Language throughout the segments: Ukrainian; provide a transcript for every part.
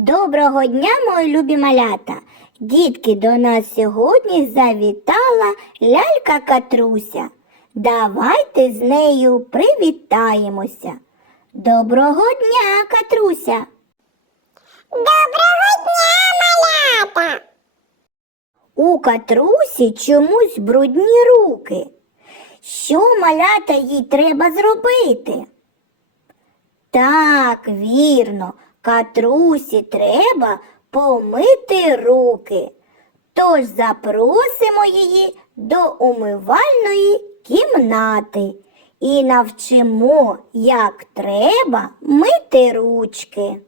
Доброго дня, мої любі малята! Дітки, до нас сьогодні завітала лялька Катруся. Давайте з нею привітаємося. Доброго дня, Катруся! Доброго дня, малята! У Катрусі чомусь брудні руки. Що малята їй треба зробити? Так, вірно, Катрусі треба помити руки. Тож запросимо її до умивальної кімнати і навчимо, як треба мити ручки.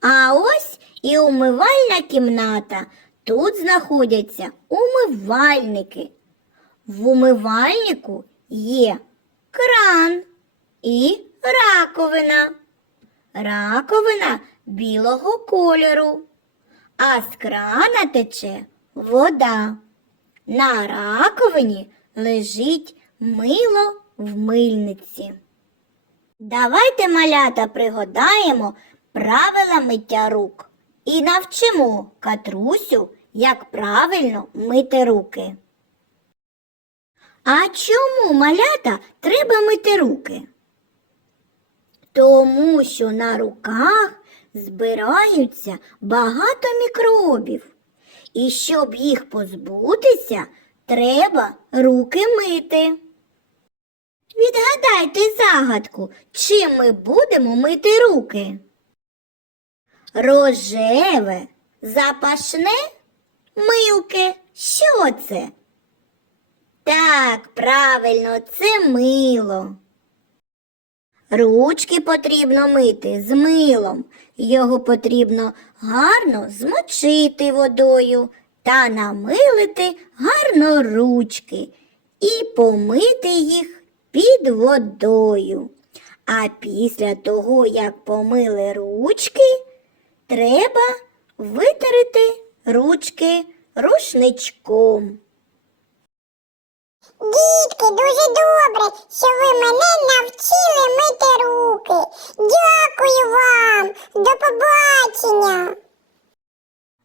А ось і умивальна кімната. Тут знаходяться умивальники. В умивальнику є кран і раковина. Раковина білого кольору, а з крана тече вода. На раковині лежить мило в мильниці. Давайте, малята, пригадаємо правила миття рук і навчимо Катрусю, як правильно мити руки. А чому малята треба мити руки? Тому що на руках збираються багато мікробів. І щоб їх позбутися, треба руки мити. Відгадайте загадку, чим ми будемо мити руки. Рожеве, запашне, милке. Що це? Так, правильно, це мило. Ручки потрібно мити з милом. Його потрібно гарно змочити водою та намилити гарно ручки і помити їх під водою. А після того, як помили ручки, треба витерти ручки рушничком. Дітки, дуже добре, що ви мене навчили мити руки. Дякую вам. До побачення.